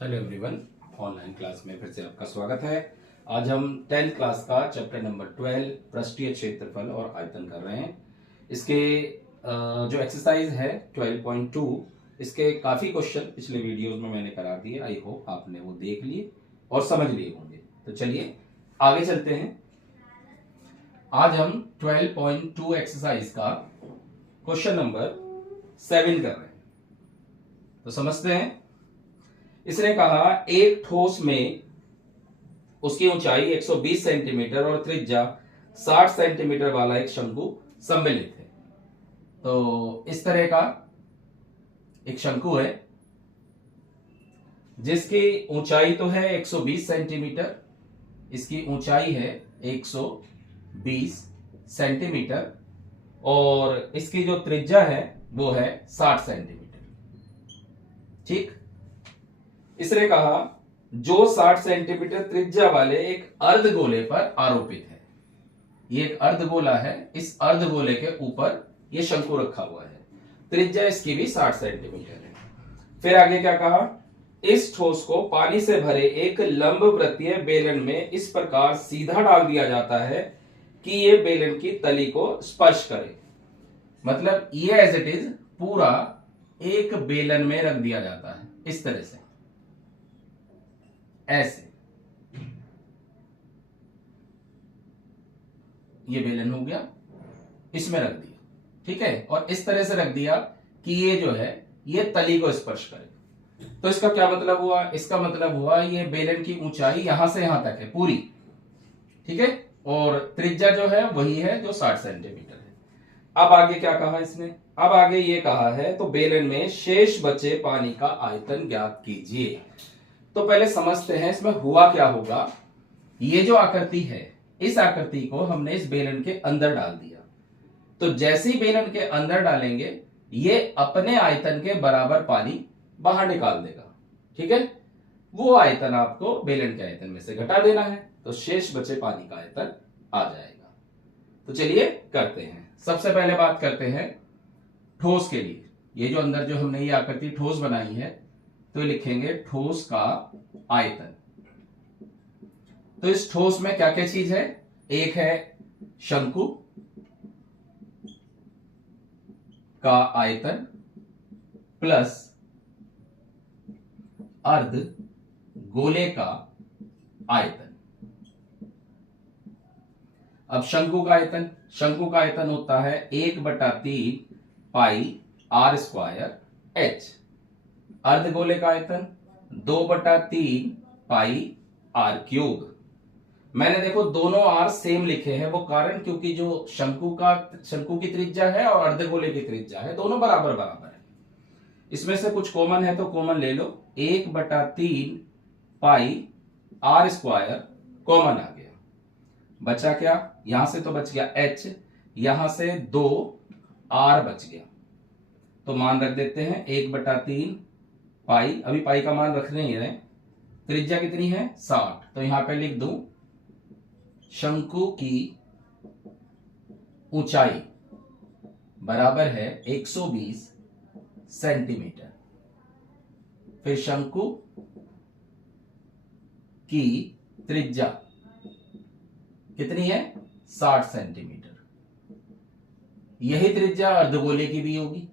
Hello everyone, online class में फिर से आपका स्वागत है। आज हम 10th क्लास का चैप्टर नंबर 12 पृष्ठीय क्षेत्रफल और आयतन कर रहे हैं। इसके जो एक्सरसाइज है 12.2, इसके काफ़ी क्वेश्चन पिछले वीडियोस में मैंने करा दिए। आई होप आपने वो देख लिए और समझ लिए होंगे। तो चलिए आगे चलते हैं। आज हम 12.2 एक्सरसाइज का क्वेश्चन नंबर 7 कर रहे हैं। तो समझते हैं। इसने कहा एक ठोस में उसकी ऊंचाई 120 सेंटीमीटर और त्रिज्या 60 सेंटीमीटर वाला एक शंकु सम्मिलित है। तो इस तरह का एक शंकु है जिसकी ऊंचाई तो है 120 सेंटीमीटर, इसकी ऊंचाई है 120 सेंटीमीटर और इसकी जो त्रिज्या है वो है 60 सेंटीमीटर। ठीक। इसने कहा जो 60 सेंटीमीटर त्रिज्या वाले एक अर्धगोले पर आरोपित है। ये एक अर्धगोला है, इस अर्धगोले के ऊपर ये शंकु रखा हुआ है, त्रिज्या इसकी भी 60 सेंटीमीटर है। फिर आगे क्या कहा, इस ठोस को पानी से भरे एक लंबवृत्तीय बेलन में इस प्रकार सीधा डाल दिया जाता है कि ये बेलन की तली को स्पर्श करे। मतलब ये एज इट इज पूरा एक बेलन में रख दिया जाता है, इस तरह से, ऐसे ये बेलन हो गया, इसमें रख दिया। ठीक है, और इस तरह से रख दिया कि ये जो है ये तली को स्पर्श करे। तो इसका क्या मतलब हुआ, इसका मतलब हुआ ये बेलन की ऊंचाई यहां से यहां तक है पूरी। ठीक है, और त्रिज्या जो है वही है जो 60 सेंटीमीटर है। अब आगे क्या कहा इसने, अब आगे ये कहा है तो बेलन में शेष बचे पानी का आयतन ज्ञात कीजिए। तो पहले समझते हैं इसमें हुआ क्या होगा। ये जो आकृति है, इस आकृति को हमने इस बेलन के अंदर डाल दिया। तो जैसे ही बेलन के अंदर डालेंगे ये अपने आयतन के बराबर पानी बाहर निकाल देगा। ठीक है, वो आयतन आपको बेलन के आयतन में से घटा देना है, तो शेष बचे पानी का आयतन आ जाएगा। तो चलिए करते हैं। सबसे पहले बात करते हैं ठोस के लिए। ये जो अंदर जो हमने ये आकृति ठोस बनाई है, तो लिखेंगे ठोस का आयतन। तो इस ठोस में क्या क्या चीज है, एक है शंकु का आयतन प्लस अर्ध गोले का आयतन। अब शंकु का आयतन होता है 1/3 पाई आर स्क्वायर एच। अर्धगोले का आयतन 2/3 पाई आर क्यूब। मैंने देखो दोनों आर सेम लिखे हैं, वो कारण क्योंकि जो शंकु की त्रिज्या है और अर्धगोले की त्रिज्या है दोनों बराबर बराबर है। इसमें से कुछ कॉमन है तो कॉमन ले लो। 1/3 पाई आर स्क्वायर कॉमन आ गया, बचा क्या, यहां से तो बच गया एच, यहां से 2 आर बच गया। तो मान रख देते हैं 1/3 पाई, अभी पाई का मान रखने ही है। त्रिज्या कितनी है 60, तो यहां पे लिख दूं शंकु की ऊंचाई बराबर है 120 सेंटीमीटर। फिर शंकु की त्रिज्या कितनी है 60 सेंटीमीटर। यही त्रिज्या अर्धगोले की भी होगी,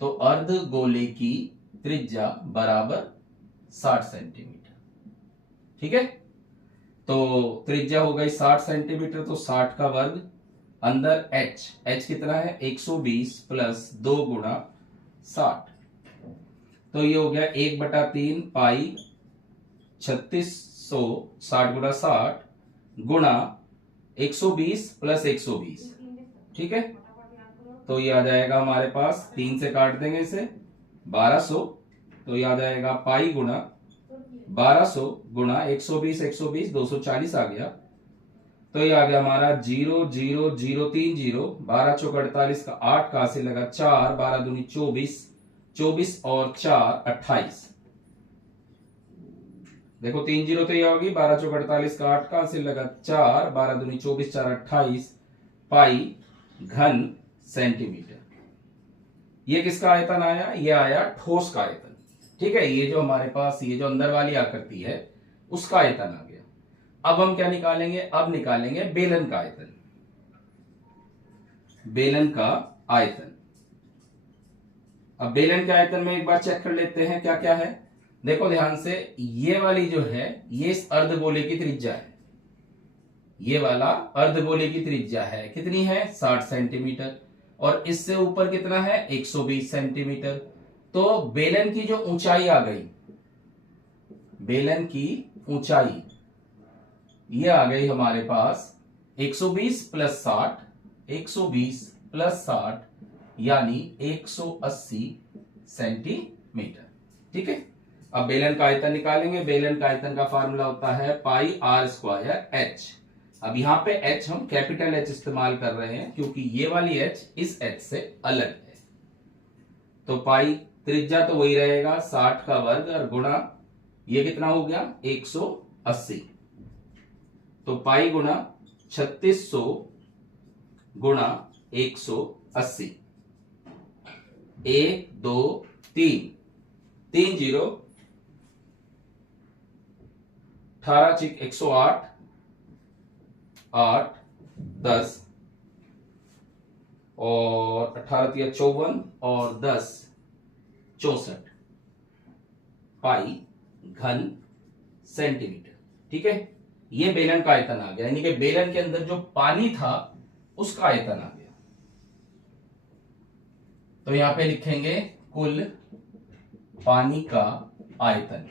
तो अर्धगोले की त्रिज्या बराबर 60 सेंटीमीटर। ठीक है, तो त्रिज्या हो गई 60 सेंटीमीटर, तो 60 का वर्ग, अंदर h कितना है 120 प्लस 2 गुणा 60, तो ये हो गया 1/3 पाई 3600 60 गुणा 60 गुणा 120 प्लस 120। ठीक है, तो ये आ जाएगा हमारे पास, 3 से काट देंगे इसे 1200, तो ये आ जाएगा पाई गुणा 1200 गुणा 120 120 240 आ गया। तो ये आ गया हमारा 00030, 12 चौक 48 का 8 का से लगा 4, 12 दूनी 24, 24 और 4 28। देखो 3 0 तो ये होगी, 12 चौक 48 का 8 का से लगा 4, 12 दूनी 24, 4 28 पाई घन सेंटीमीटर। ये किसका आयतन आया, ये आया ठोस का आयतन। ठीक है, ये जो हमारे पास ये जो अंदर वाली आकृति है उसका आयतन आ गया। अब हम क्या निकालेंगे, अब निकालेंगे बेलन का आयतन। बेलन का आयतन, अब बेलन के आयतन में एक बार चेक कर लेते हैं क्या क्या है। देखो ध्यान से, ये वाली जो है ये इस अर्धगोले की त्रिज्या है, ये वाला अर्धगोले की त्रिज्या है, कितनी है 60 सेंटीमीटर, और इससे ऊपर कितना है 120 सेंटीमीटर। तो बेलन की जो ऊंचाई आ गई, बेलन की ऊंचाई ये आ गई हमारे पास 120 प्लस 60, 120 प्लस 60 यानी 180 सेंटीमीटर। ठीक है, अब बेलन का आयतन निकालेंगे। बेलन का आयतन का फार्मूला होता है पाई आर स्क्वायर एच। अब यहां पे एच हम कैपिटल एच इस्तेमाल कर रहे हैं क्योंकि ये वाली एच इस एच से अलग है। तो पाई त्रिज्या तो वही रहेगा 60 का वर्ग और गुणा ये कितना हो गया 180, तो पाई गुणा 3600 गुणा 180, 1 2 3 3 0 18 चिक 108 8 10 और 18 तिया 54 और 10 64 पाई घन सेंटीमीटर। ठीक है, ये बेलन का आयतन आ गया, यानी कि बेलन के अंदर जो पानी था उसका आयतन आ गया। तो यहां पे लिखेंगे कुल पानी का आयतन।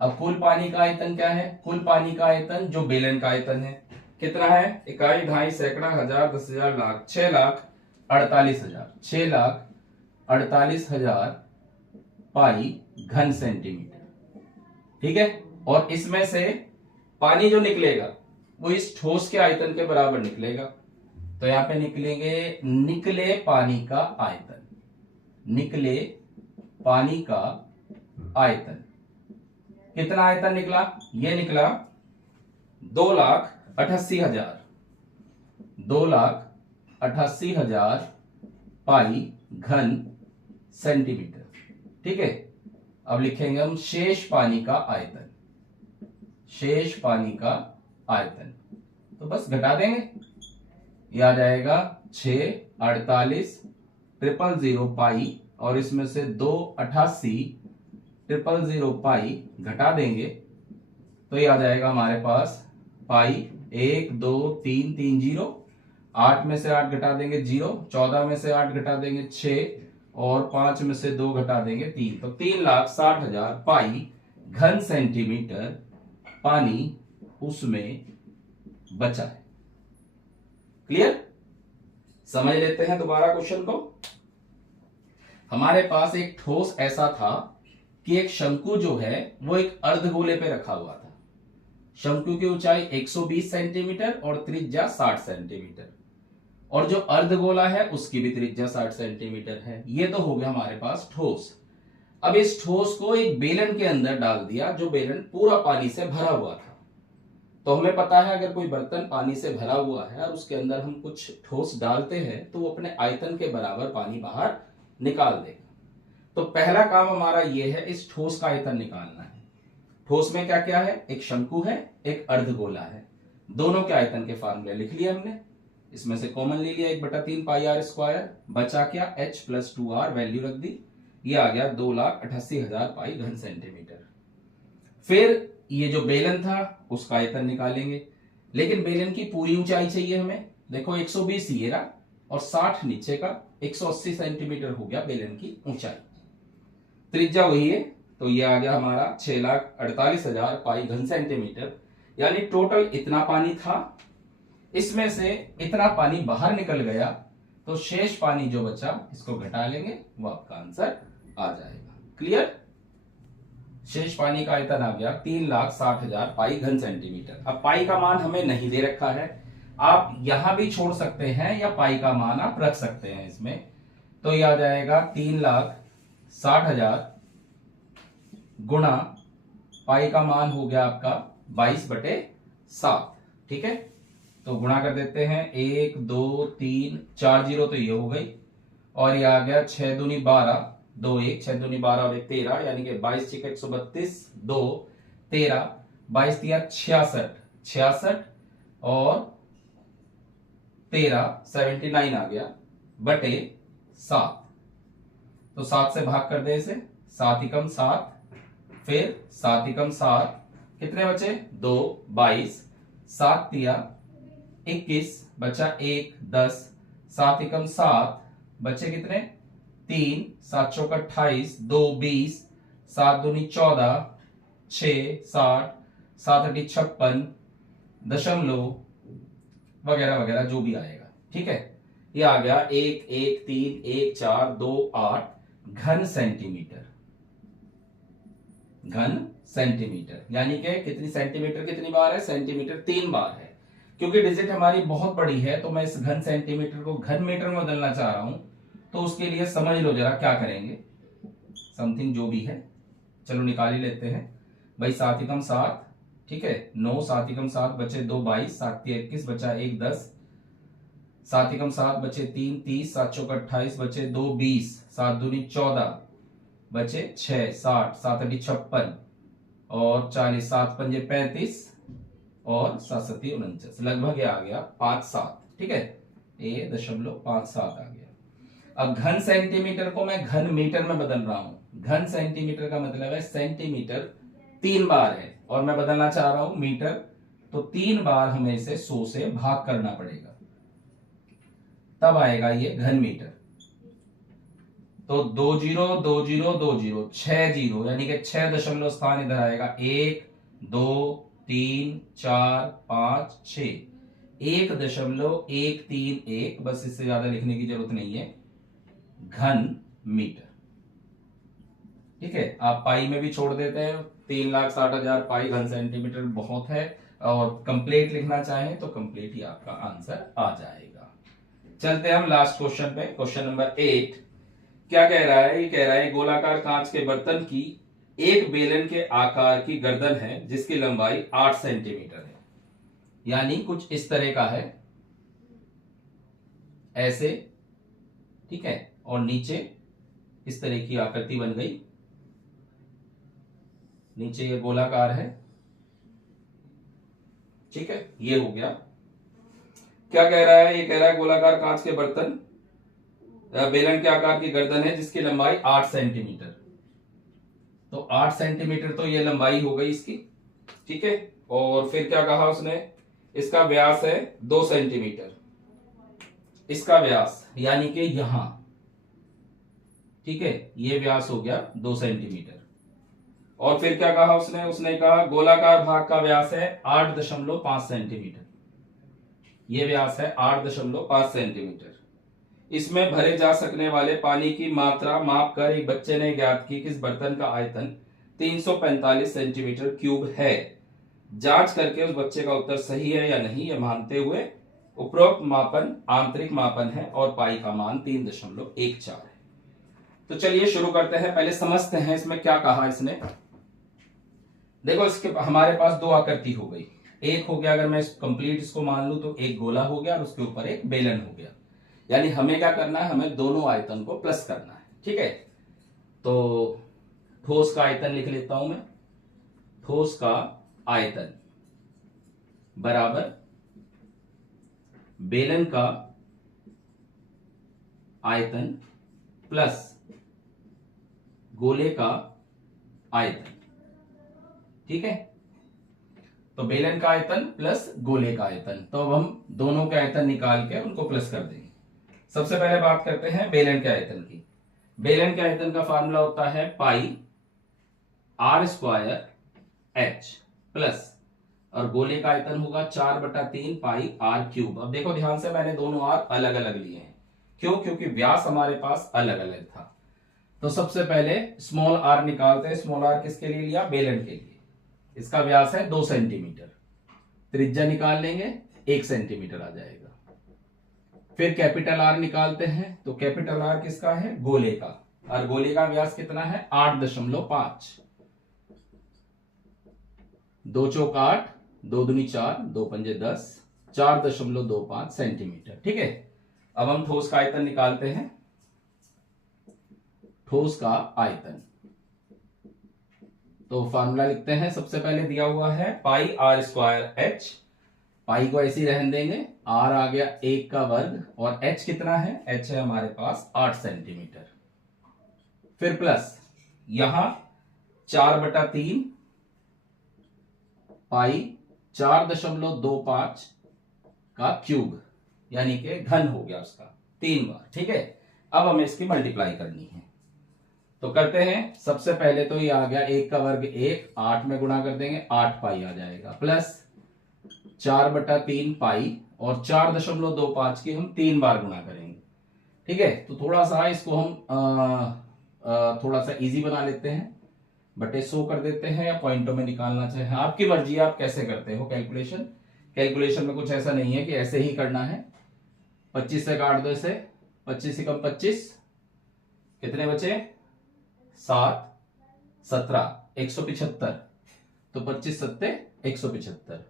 अब कुल पानी का आयतन क्या है, कुल पानी का आयतन जो बेलन का आयतन है कितना है, इकाई ढाई सैकड़ा हजार 10,000 लाख 6,48,000, 6,48,000 पाई घन सेंटीमीटर। ठीक है, और इसमें से पानी जो निकलेगा वो इस ठोस के आयतन के बराबर निकलेगा। तो यहां पे निकलेंगे निकले पानी का आयतन, निकले पानी का आयतन कितना आयतन निकला, ये निकला 2,88,000, 2,88,000 पाई घन सेंटीमीटर। ठीक है, अब लिखेंगे हम शेष पानी का आयतन, शेष पानी का आयतन। तो बस घटा देंगे, ये आ जाएगा 6,48,000 पाई और इसमें से 2,88,000 पाई घटा देंगे तो ये आ जाएगा हमारे पास पाई 1 2 3 3 0, 8 में से 8 घटा देंगे 0, 14 में से 8 घटा देंगे 6 और 5 में से 2 घटा देंगे 3, तो 3,60,000 पाई घन सेंटीमीटर पानी उसमें बचा है। क्लियर, समझ लेते हैं दोबारा क्वेश्चन को। हमारे पास एक ठोस ऐसा था कि एक शंकु जो है वो एक अर्धगोले पे रखा हुआ था। शंकु की ऊंचाई 120 सेंटीमीटर और त्रिज्या 60 सेंटीमीटर, और जो अर्धगोला है उसकी भी त्रिज्या 60 सेंटीमीटर है। ये तो हो गया हमारे पास ठोस। अब इस ठोस को एक बेलन के अंदर डाल दिया जो बेलन पूरा पानी से भरा हुआ था। तो हमें पता है अगर कोई बर्तन पानी से भरा हुआ है और उसके अंदर हम कुछ ठोस डालते हैं तो वो अपने आयतन के बराबर पानी बाहर निकाल देगा। तो पहला काम हमारा ये है इस ठोस का आयतन निकालना है। ठोस में क्या क्या है, एक शंकु है एक अर्धगोला है, दोनों के आयतन के फार्मूले लिख लिए हमने। इसमें से कॉमन ले लिया 1/3 पाई आर स्क्वायर, बचा क्या h + 2r वैल्यू रख दी, ये आ गया 2,88,000 पाई घन सेंटीमीटर। फिर ये जो बेलन था उसका आयतन निकालेंगे, लेकिन बेलन की पूरी ऊंचाई चाहिए हमें। देखो 120 ये रहा और 60 नीचे का 180 सेंटीमीटर हो गया बेलन की ऊंचाई। त्रिज्या वही है तो ये आ गया हमारा 6,48,000 पाई घन सेंटीमीटर, यानी टोटल इतना पानी था, इसमें से इतना पानी बाहर निकल गया, तो शेष पानी जो बचा इसको घटा लेंगे, वो आपका आंसर आ जाएगा। क्लियर, शेष पानी का आयतन आ गया 3,60,000 पाई घन सेंटीमीटर। अब पाई का मान हमें नहीं दे रखा है, आप यहां भी छोड़ सकते हैं या पाई का मान आप रख सकते हैं इसमें। तो यह आ जाएगा 3,60,000 गुणा पाई का मान हो गया आपका 22/7। ठीक है, तो गुणा कर देते हैं 1 2 3 4 0, तो ये हो गई, और ये आ गया 6 दूनी 12 2 1 6 दूनी 12 और 1 13, यानी कि 22 6 132, 2 13, 22 दिया 66, 66 और 13 79 आ गया बटे 7। तो 7 से भाग कर दे इसे, 7 एकम 7, फिर 7 एकम 7, कितने बचे 2 22, 7 दिया 21, बचा 1 10, 7 एकम 7, बचे कितने 3, 7 चौक 28, 2 20, 7 दूनी 14, 6 60, 7 अठी 56, दशमलव वगैरह वगैरह जो भी आएगा। ठीक है, ये आ गया 1 1 3 1 4 2 8 घन सेंटीमीटर। घन सेंटीमीटर यानी कि कितनी सेंटीमीटर कितनी बार है, सेंटीमीटर 3 बार है। क्योंकि डिजिट हमारी बहुत बड़ी है तो मैं इस घन सेंटीमीटर को घन मीटर में बदलना चाह रहा हूं, तो उसके लिए समझ लो जरा क्या करेंगे, समथिंग जो भी है, चलो निकाल ही लेते हैं भाई। 7 एकम 7, ठीक है 9, 7 एकम 7 बचे 2 22, 7 21, बचा 1 10, 7 एकम 7 बचे 3 30, 7 चौक 28, बचे 2 20, 7 दूनी 14, बचे 6 60, 7 अठी 56 और 40, 7 पंजे 35 और 7 सत्ती 49, लगभग ये आ गया 5 7। ठीक है, ये 0.57 आ गया। अब घन सेंटीमीटर को मैं घन मीटर में बदल रहा हूं। घन सेंटीमीटर का मतलब है सेंटीमीटर 3 बार है और मैं बदलना चाह रहा हूं मीटर, तो 3 बार हमें इसे 100 से भाग करना पड़ेगा, तब आएगा ये घन मीटर। तो 2 0 2 0 2 0 6 0, यानी कि 6 दशमलव स्थान इधर आएगा, 1 2 3 4 5 6, 1.131, बस इससे ज्यादा लिखने की जरूरत नहीं है, घन मीटर। ठीक है, आप पाई में भी छोड़ देते हैं, 3,60,000 पाई घन सेंटीमीटर बहुत है, और कंप्लीट लिखना चाहें तो कंप्लीट ही आपका आंसर आ जाएगा। चलते हैं हम लास्ट क्वेश्चन पे, क्वेश्चन नंबर 8। क्या कह रहा है, ये कह रहा है गोलाकार कांच के बर्तन की एक बेलन के आकार की गर्दन है जिसकी लंबाई 8 सेंटीमीटर है, यानी कुछ इस तरह का है, ऐसे, ठीक है, और नीचे इस तरह की आकृति बन गई, नीचे ये गोलाकार है, ठीक है, ये हो गया। क्या कह रहा है, ये कह रहा है गोलाकार कांच के बर्तन बेलन के आकार की गर्दन है जिसकी लंबाई 8 सेंटीमीटर। तो 8 सेंटीमीटर तो ये लंबाई हो गई इसकी, ठीक है, और फिर क्या कहा उसने, इसका व्यास है 2 सेंटीमीटर, इसका व्यास यानी कि यहां, ठीक है, ये व्यास हो गया 2 सेंटीमीटर। और फिर क्या कहा उसने, उसने कहा गोलाकार भाग का व्यास है 8.5 सेंटीमीटर, ये व्यास है 8.5 सेंटीमीटर। इसमें भरे जा सकने वाले पानी की मात्रा माप कर एक बच्चे ने ज्ञात की कि इस बर्तन का आयतन 345 सेंटीमीटर क्यूब है। जांच करके उस बच्चे का उत्तर सही है या नहीं, यह मानते हुए उपरोक्त मापन आंतरिक मापन है और पाई का मान 3.14 है। तो चलिए शुरू करते हैं, पहले समझते हैं इसमें क्या कहा इसने। देखो, इसके हमारे पास 2 आकृति हो गई, एक हो गया, अगर मैं कंप्लीट इसको मान लूं तो एक गोला हो गया और उसके ऊपर एक बेलन हो गया, यानी हमें क्या करना है, हमें दोनों आयतन को प्लस करना है। ठीक है, तो ठोस का आयतन लिख लेता हूं मैं, ठोस का आयतन बराबर बेलन का आयतन प्लस गोले का आयतन। ठीक है, तो बेलन का आयतन प्लस गोले का आयतन, तो अब हम दोनों के आयतन निकाल के उनको प्लस कर देंगे। सबसे पहले बात करते हैं बेलन के आयतन की। बेलन के आयतन का फार्मूला होता है पाई r² h प्लस, और गोले का आयतन होगा 4/3 पाई r³। अब देखो ध्यान से, मैंने दोनों r अलग अलग लिए हैं, क्यों, क्योंकि व्यास हमारे पास अलग अलग था। तो सबसे पहले स्मॉल r निकालते हैं। स्मॉल r किसके लिए लिया, बेलन के लिए, इसका व्यास है 2 सेंटीमीटर, त्रिज्या निकाल लेंगे 1 सेंटीमीटर आ जाएगा। फिर कैपिटल R निकालते हैं, तो कैपिटल R किसका है, गोले का, और गोले का व्यास कितना है 8.5, 2 चौक 8, 2 दूनी 4, 2 पंजे 10, 4.25 सेंटीमीटर। ठीक है, अब हम ठोस का आयतन निकालते हैं। ठोस का आयतन। तो फॉर्मूला लिखते हैं, सबसे पहले दिया हुआ है पाई आर स्क्वायर एच, पाई को ऐसे ही रहने देंगे, आर आ गया 1 का वर्ग और एच कितना है, एच है हमारे पास 8 सेंटीमीटर। फिर प्लस यहां 4/3 पाई 4.25 का क्यूब, यानी कि घन हो गया उसका 3 बार। ठीक है, अब हमें इसकी मल्टीप्लाई करनी है, तो करते हैं। सबसे पहले तो ये आ गया 1 का वर्ग 1, 8 में गुणा कर देंगे, 8 पाई आ जाएगा, प्लस 4/3 पाई और 4.25 की हम 3 बार गुणा करेंगे। ठीक है, तो थोड़ा सा इसको हम थोड़ा सा इजी बना लेते हैं, बटे 100 कर देते हैं, या पॉइंटों में निकालना चाहे आपकी मर्जी, आप कैसे करते हो कैलकुलेशन। कैलकुलेशन में कुछ ऐसा नहीं है कि ऐसे ही करना है। 25 से काट दो इसे, 25 से कम 25, कितने बचे, 7, 17, 175। तो 25 सत्ते 175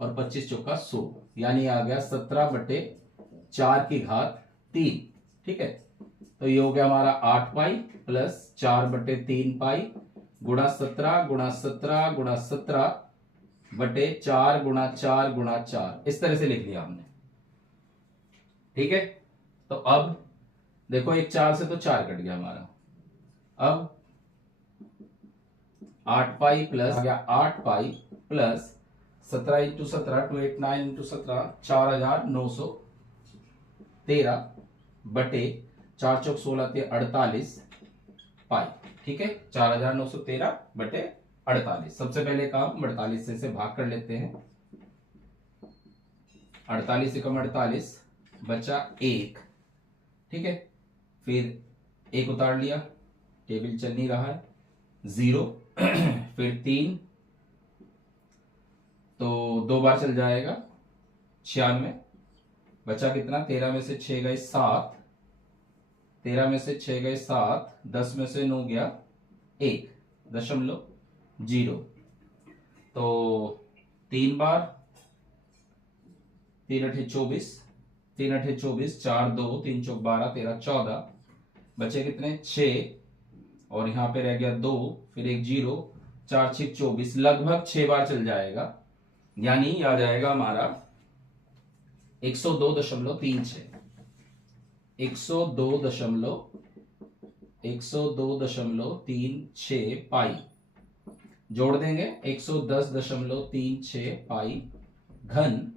और 25 चौका 100, यानी आ गया 17/4 की घात 3। ठीक है, तो ये हो गया हमारा 8 पाई प्लस 4/3 पाई गुणा 17 गुणा 17 गुणा 17/4 गुणा 4 गुणा 4, इस तरह से लिख लिया हमने। ठीक है, तो अब देखो एक 4 से तो 4 कट गया हमारा। अब 8 पाई प्लस आ गया 8 पाई प्लस 17 × 17 289 × 17 4913 बटे 4 चौक 16 48 पाई। ठीक है, 4913 बटे 48। सबसे पहले काम 48 से भाग कर लेते हैं, 48 से कम 48 बचा 1। ठीक है, फिर 1 उतार लिया, टेबल चल नहीं रहा है, 0 फिर 3, तो 2 बार चल जाएगा, 96 बचा कितना, 13 में से 6 गए 7, 13 में से 6 गए 7, 10 में से 9 गया 1.0, तो 3 बार, 3 8 24, 3 8 24, 4 2 3 चौक 12 13 14, बचे कितने 6, और यहां पे रह गया 2, फिर एक 0, 4 6 24, लगभग 6 बार चल जाएगा, यानी आ जाएगा हमारा 102.36, 102.36 पाई। जोड़ देंगे 110.36 पाई घन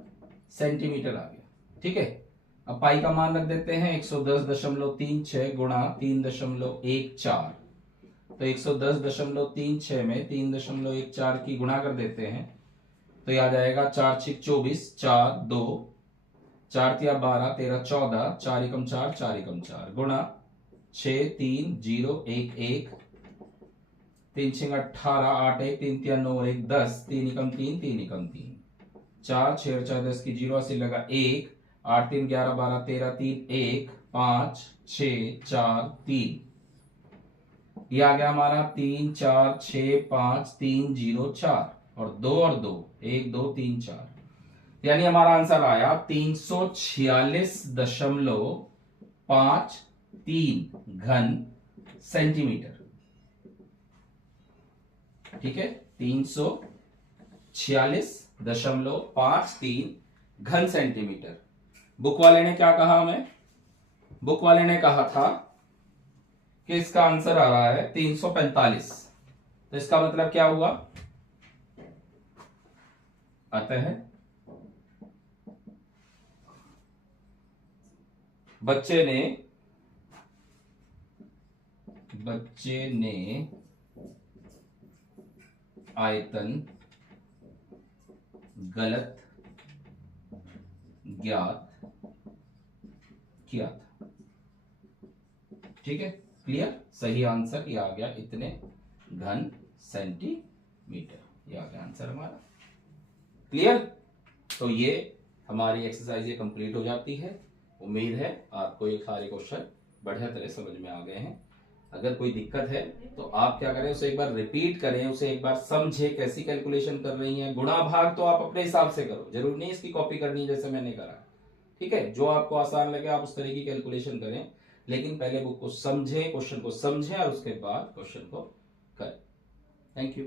सेंटीमीटर आ गया। ठीक है, अब पाई का मान रख देते हैं 110.36 गुणा 3.14, तो 110.36 में 3.14 की गुणा कर देते हैं, तो यह आ जाएगा 4 6 24, 4 2 4 3 12 13 14, 4 एकम 4 4 एकम 4 गुणा 6 3 0 1 1, 3 6 18 8 1 3 3 9 1 10, 3 एकम 3 3 एकम 3, 4 6 4 10 की 0 80 लगा 1, 8 3 11 12 13 3 1 5 6 4 3, ये आ गया हमारा 3 4 6 5 3 0 4 और 2 1 2 3 4, यानी हमारा आंसर आया 346.53 घन सेंटीमीटर। ठीक है, 346.53 घन सेंटीमीटर। बुक वाले ने क्या कहा हमें, बुक वाले ने कहा था कि इसका आंसर आ रहा है 345, तो इसका मतलब क्या हुआ, अतः बच्चे ने आयतन गलत ज्ञात किया था। ठीक है, क्लियर, सही आंसर ये आ गया इतने घन सेंटीमीटर, ये आ गया आंसर हमारा। क्लियर, तो ये हमारी एक्सरसाइज ये कंप्लीट हो जाती है। उम्मीद है आपको ये सारे क्वेश्चन बढ़िया तरह समझ में आ गए हैं। अगर कोई दिक्कत है तो आप क्या करें, उसे एक बार रिपीट करें, उसे एक बार समझे कैसी कैलकुलेशन कर रही हैं। गुणा भाग तो आप अपने हिसाब से करो, जरूर नहीं इसकी कॉपी करनी है जैसे मैंने करा। ठीक है, जो आपको आसान लगे आप उस तरह की कैलकुलेशन करें। लेकिन पहले बुक को समझे, क्वेश्चन को समझे और उसके बाद क्वेश्चन को करें। Thank you.